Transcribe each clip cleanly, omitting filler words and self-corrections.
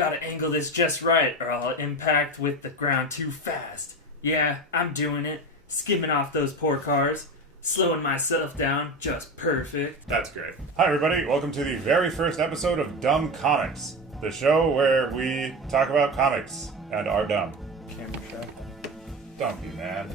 Gotta angle this just right or I'll impact with the ground too fast. Yeah, I'm doing it. Skimming off those poor cars. Slowing myself down just perfect. That's great. Hi everybody, welcome to the very first episode of Dumb Comics, the show where we talk about comics and are dumb. Camera shot. Don't be mad.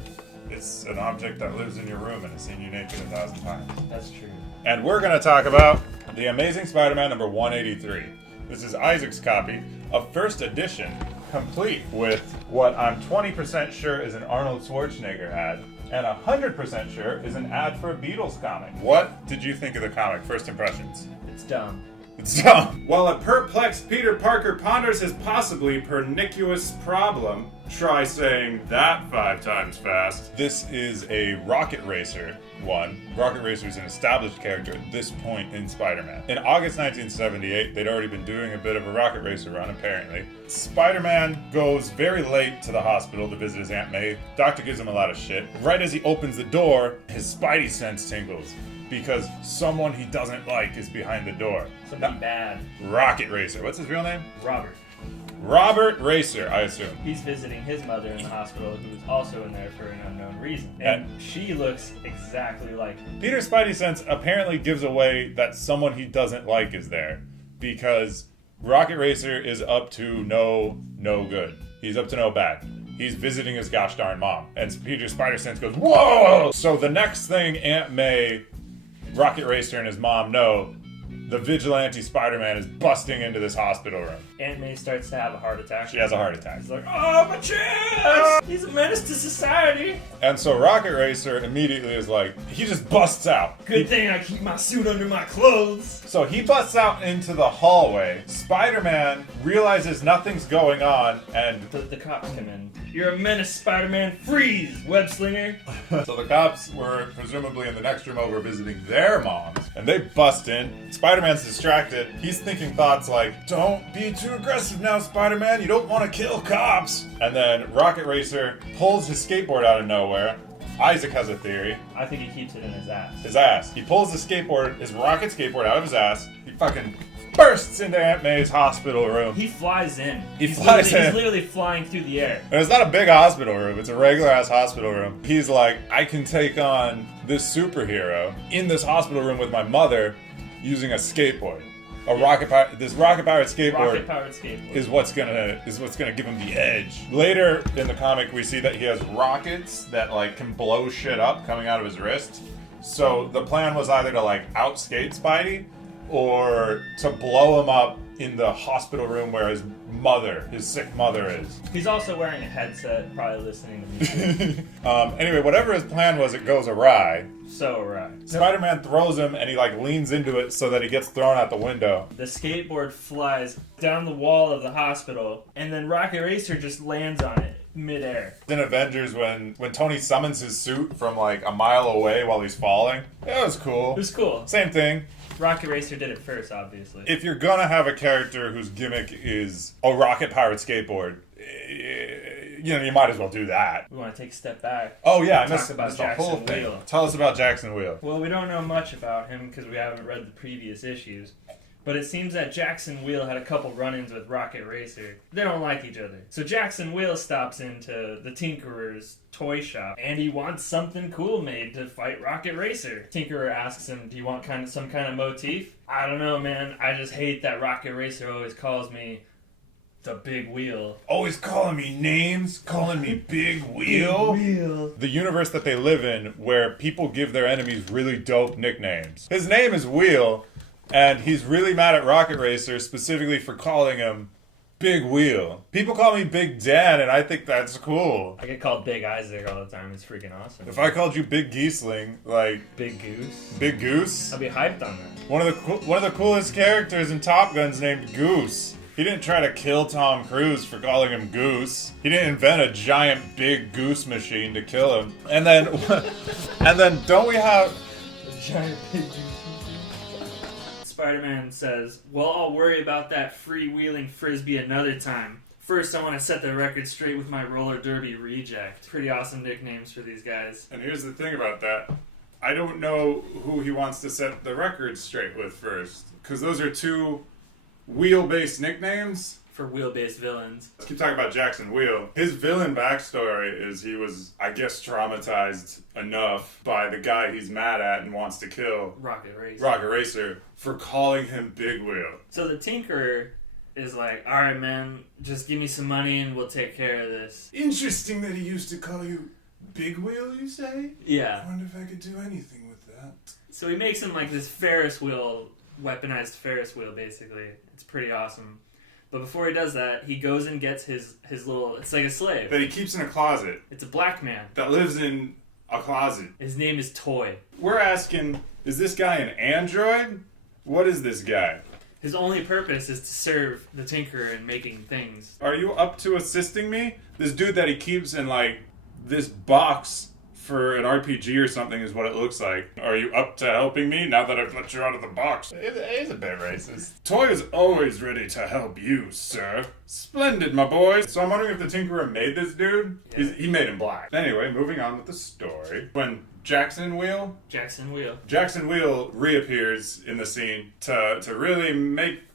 It's an object that lives in your room and has seen you naked 1,000 times. That's true. And we're going to talk about The Amazing Spider-Man number 183. This is Isaac's copy of first edition, complete with what I'm 20% sure is an Arnold Schwarzenegger ad, and 100% sure is an ad for a Beatles comic. What did you think of the comic? First impressions? It's dumb. It's dumb. While a perplexed Peter Parker ponders his possibly pernicious problem, try saying that 5 times fast. This is a Rocket Racer one. Rocket Racer is an established character at this point in Spider-Man. In August 1978, they'd already been doing a bit of a Rocket Racer run, apparently. Spider-Man goes very late to the hospital to visit his Aunt May. Doctor gives him a lot of shit. Right as he opens the door, his spidey sense tingles, because someone he doesn't like is behind the door. Something bad. Rocket Racer. What's his real name? Robert Racer, I assume. He's visiting his mother in the hospital, who's also in there for an unknown reason. And she looks exactly like him. Peter's spidey sense apparently gives away that someone he doesn't like is there, because Rocket Racer is up to no good. He's up to no bad. He's visiting his gosh darn mom. And Peter's spider sense goes, whoa! So the next thing Aunt May, Rocket Racer, and his mom know, the vigilante Spider-Man is busting into this hospital room. Aunt May starts to have a heart attack. She has a heart attack. She's like, oh, my chest! He's a menace to society! And so Rocket Racer immediately is like, he just busts out. Good thing I keep my suit under my clothes. So he busts out into the hallway. Spider-Man realizes nothing's going on, and The cops come in. You're a menace, Spider-Man. Freeze, web slinger. so the cops were presumably in the next room over visiting their moms, and they bust in. Spider-Man's distracted. He's thinking thoughts like, don't be too aggressive now, Spider-Man. You don't want to kill cops. And then Rocket Racer pulls his skateboard out of nowhere. Isaac has a theory. I think he keeps it in his ass. His ass. He pulls the skateboard, his rocket skateboard, out of his ass. He fucking bursts into Aunt May's hospital room. He flies in. He's literally flying through the air. And it's not a big hospital room. It's a regular-ass hospital room. He's like, I can take on this superhero in this hospital room with my mother using a skateboard. This rocket-powered skateboard is what's gonna give him the edge. Later in the comic, we see that he has rockets that like can blow shit up coming out of his wrist. So the plan was either to like outskate Spidey, or to blow him up in the hospital room where his sick mother is. He's also wearing a headset, probably listening to music. Anyway, whatever his plan was, it goes awry. So awry. Spider-Man throws him, and he like leans into it so that he gets thrown out the window. The skateboard flies down the wall of the hospital, and then Rocket Racer just lands on it midair. In Avengers, when Tony summons his suit from like a mile away while he's falling, it was cool. It was cool. Same thing. Rocket Racer did it first, obviously. If you're gonna have a character whose gimmick is a rocket-powered skateboard, you might as well do that. We want to take a step back. Oh yeah, I missed the whole thing. Wheel. Tell us about Jackson Wheel. Well, we don't know much about him because we haven't read the previous issues. But it seems that Jackson Wheel had a couple run-ins with Rocket Racer. They don't like each other. So Jackson Wheel stops into the Tinkerer's toy shop, and he wants something cool made to fight Rocket Racer. Tinkerer asks him, do you want some kind of motif? I don't know, man. I just hate that Rocket Racer always calls me the Big Wheel. Always calling me names, calling me Big Wheel. Big Wheel. The universe that they live in, where people give their enemies really dope nicknames. His name is Wheel, and he's really mad at Rocket Racer specifically for calling him Big Wheel. People call me Big Dan, and I think that's cool. I get called Big Isaac all the time. It's freaking awesome. If I called you Big Geesling, like Big Goose. Big Goose? I'd be hyped on that. One of the coolest characters in Top Gun's named Goose. He didn't try to kill Tom Cruise for calling him Goose. He didn't invent a giant big goose machine to kill him. And then don't we have a giant big goose machine? Spider-Man says, well, I'll worry about that freewheeling frisbee another time. First, I want to set the record straight with my roller derby reject. Pretty awesome nicknames for these guys. And here's the thing about that. I don't know who he wants to set the record straight with first. Because those are two wheel-based nicknames. for wheel-based villains. Let's keep talking about Jackson Wheel. His villain backstory is he was, I guess, traumatized enough by the guy he's mad at and wants to kill, Rocket Racer, for calling him Big Wheel. So the Tinkerer is like, alright man, just give me some money and we'll take care of this. Interesting that he used to call you Big Wheel, you say? Yeah. I wonder if I could do anything with that. So he makes him like this Ferris wheel, weaponized Ferris wheel, basically. It's pretty awesome. But before he does that, he goes and gets his little, it's like a slave. That he keeps in a closet. It's a black man. That lives in a closet. His name is Toy. We're asking, is this guy an android? What is this guy? His only purpose is to serve the Tinkerer in making things. Are you up to assisting me? This dude that he keeps in, like, this box for an RPG or something is what it looks like. Are you up to helping me now that I've let you out of the box? It is a bit racist. Toy is always ready to help you, sir. Splendid, my boys. So I'm wondering if the Tinkerer made this dude? Yeah. He made him black. Anyway, moving on with the story. When Jackson Wheel reappears in the scene to really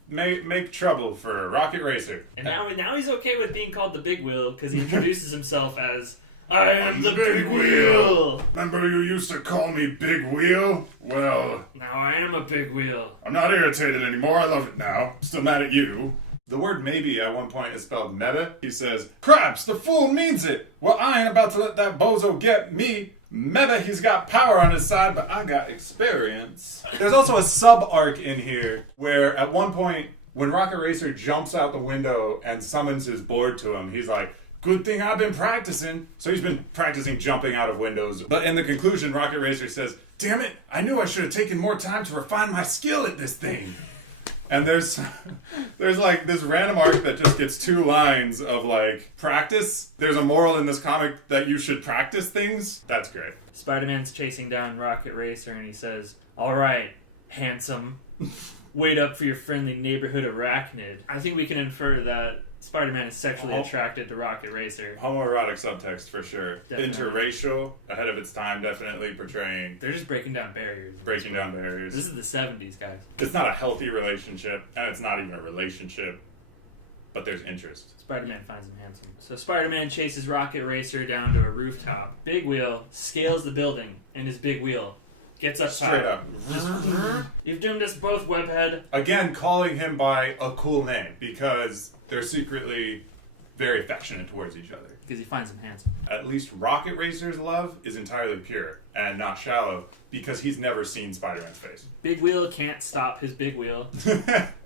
make trouble for Rocket Racer. And now he's okay with being called the Big Wheel because he introduces himself as, I am the Big Wheel! Remember you used to call me Big Wheel? Well, Now I am a Big Wheel. I'm not irritated anymore. I love it now. Still mad at you. The word maybe at one point is spelled meta. He says, Craps, the fool means it. Well, I ain't about to let that bozo get me. Meta, he's got power on his side, but I got experience. There's also a sub-arc in here where at one point, when Rocket Racer jumps out the window and summons his board to him, he's like, good thing I've been practicing. So he's been practicing jumping out of windows. But in the conclusion, Rocket Racer says, damn it, I knew I should have taken more time to refine my skill at this thing. And there's like this random arc that just gets 2 lines of like practice. There's a moral in this comic that you should practice things. That's great. Spider-Man's chasing down Rocket Racer and he says, alright, handsome, wait up for your friendly neighborhood arachnid. I think we can infer that Spider-Man is sexually attracted to Rocket Racer. Homoerotic subtext for sure. Definitely. Interracial, ahead of its time, definitely portraying. They're just breaking down barriers. Breaking down barriers. This is the 70s, guys. It's not a healthy relationship, and it's not even a relationship, but there's interest. Spider-Man finds him handsome. So Spider-Man chases Rocket Racer down to a rooftop. Big Wheel scales the building, and his Big Wheel gets up Straight high. up. You've doomed us both, Webhead. Again, calling him by a cool name, because they're secretly very affectionate towards each other. Because he finds him handsome. At least Rocket Racer's love is entirely pure and not shallow, because he's never seen Spider-Man's face. Big Wheel can't stop his Big Wheel,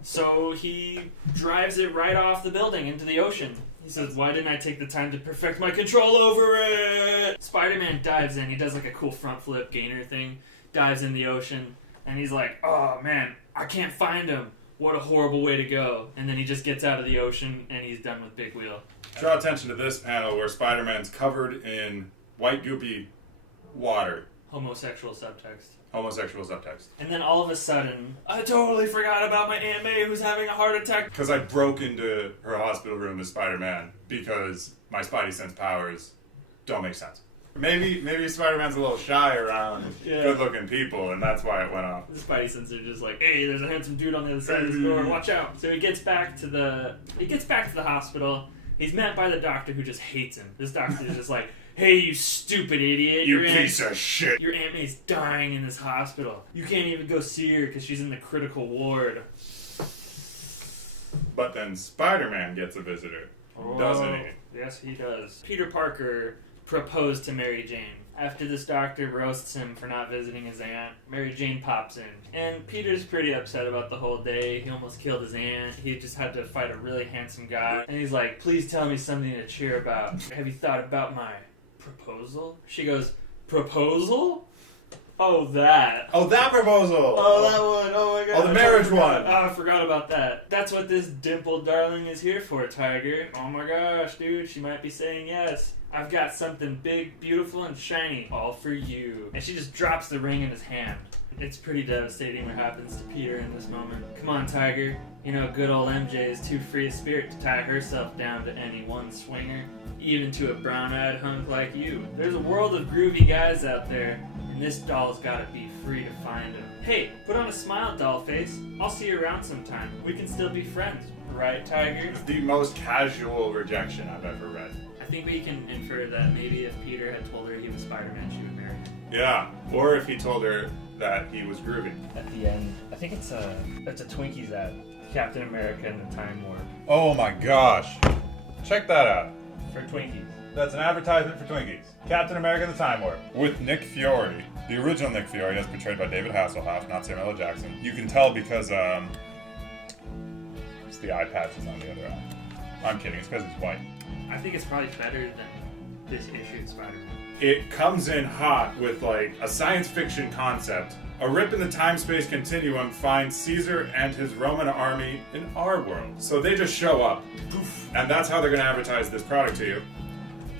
so he drives it right off the building into the ocean. He says, why didn't I take the time to perfect my control over it? Spider-Man dives in. He does like a cool front flip gainer thing, dives in the ocean, and he's like, oh man, I can't find him. What a horrible way to go. And then he just gets out of the ocean and he's done with Big Wheel. Draw attention to this panel where Spider-Man's covered in white goopy water. Homosexual subtext. Homosexual subtext. And then all of a sudden, I totally forgot about my Aunt May who's having a heart attack. Because I broke into her hospital room as Spider-Man because my Spidey sense powers don't make sense. Maybe Spider-Man's a little shy around good-looking people, and that's why it went off. The Spidey sense are just like, hey, there's a handsome dude on the other side of this door, watch out. So he gets back to the hospital. He's met by the doctor who just hates him. This doctor is just like, hey, you stupid idiot. You piece of shit. Your Aunt May's dying in this hospital. You can't even go see her because she's in the critical ward. But then Spider-Man gets a visitor, doesn't he? Yes, he does. Peter Parker proposed to Mary Jane. After this doctor roasts him for not visiting his aunt, Mary Jane pops in. And Peter's pretty upset about the whole day. He almost killed his aunt. He just had to fight a really handsome guy. And he's like, please tell me something to cheer about. Have you thought about my proposal? She goes, proposal? Oh, that. Oh, that proposal! Oh, that one. Oh, my God. Oh, the marriage one. Oh, I forgot about that. That's what this dimpled darling is here for, Tiger. Oh, my gosh, dude. She might be saying yes. I've got something big, beautiful, and shiny, all for you. And she just drops the ring in his hand. It's pretty devastating what happens to Peter in this moment. Come on, Tiger. You know, good old MJ is too free a spirit to tie herself down to any one swinger, even to a brown-eyed hunk like you. There's a world of groovy guys out there, and this doll's gotta be free to find them. Hey, put on a smile, doll face. I'll see you around sometime. We can still be friends. Right, Tiger? It's the most casual rejection I've ever read. I think we can infer that maybe if Peter had told her he was Spider-Man, she would marry him. Yeah, or if he told her that he was groovy. At the end, I think it's a Twinkies ad. Captain America and the Time Warp. Oh my gosh. Check that out. For Twinkies. That's an advertisement for Twinkies. Captain America and the Time Warp. With Nick Fury. The original Nick Fury is portrayed by David Hasselhoff, not Samuel L. Jackson. You can tell because, it's the eye patches on the other eye. I'm kidding, it's because it's white. I think it's probably better than this issued Spider-Man. It comes in hot with like a science fiction concept. A rip in the time-space continuum finds Caesar and his Roman army in our world. So they just show up. Poof. And that's how they're going to advertise this product to you.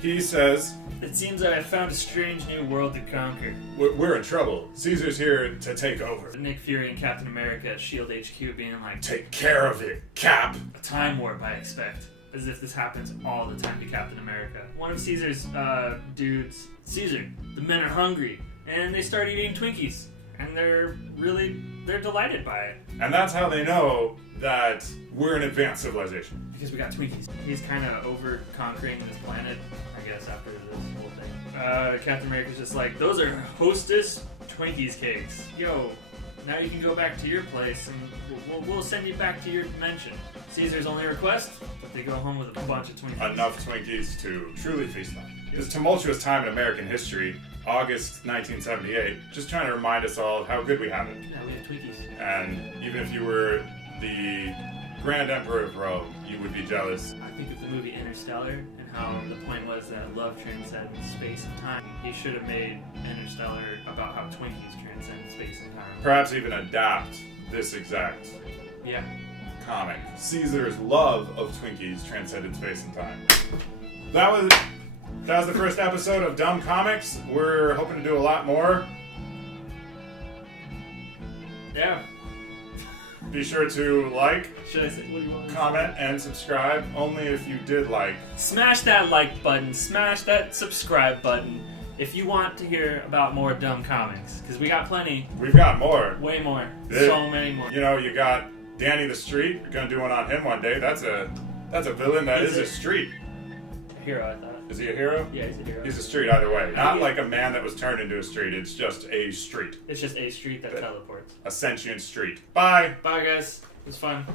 He says, "It seems I have found a strange new world to conquer. We're in trouble. Caesar's here to take over. Nick Fury and Captain America at S.H.I.E.L.D. HQ being like, Take care of it, Cap." a time warp, I expect. As if this happens all the time to Captain America. One of Caesar's dudes, "Caesar, the men are hungry." And they start eating Twinkies. And they're delighted by it. And that's how they know that we're an advanced civilization. Because we got Twinkies. He's kind of over conquering this planet, I guess, after this whole thing. Captain America's just like, "Those are Hostess Twinkies cakes. Yo, now you can go back to your place and we'll send you back to your dimension." Caesar's only request? That they go home with a bunch of Twinkies. Enough Twinkies to truly feast on. This tumultuous time in American history, August 1978, just trying to remind us all of how good we have it. Yeah, we have Twinkies. And even if you were the Grand Emperor of Rome, you would be jealous. I think of the movie Interstellar and how the point was that love transcends space and time. He should have made Interstellar about how Twinkies transcend space and time. Perhaps even adapt this exact Yeah. comic. Caesar's love of Twinkies transcended space and time. That was the first episode of Dumb Comics. We're hoping to do a lot more. Yeah. Be sure to like, Should I say, what do you want? comment, and subscribe. Only if you did like. Smash that like button. Smash that subscribe button. If you want to hear about more dumb comics. Because we got plenty. We've got more. Way more. Yeah. So many more. You know, you got Danny the Street. We're gonna do one on him one day. That's a villain that is a street. A hero, I thought. Is he a hero? Yeah, he's a hero. He's a street either way. Not like a man that was turned into a street. It's just a street. It's just a street that teleports. A sentient street. Bye. Bye, guys. It was fun.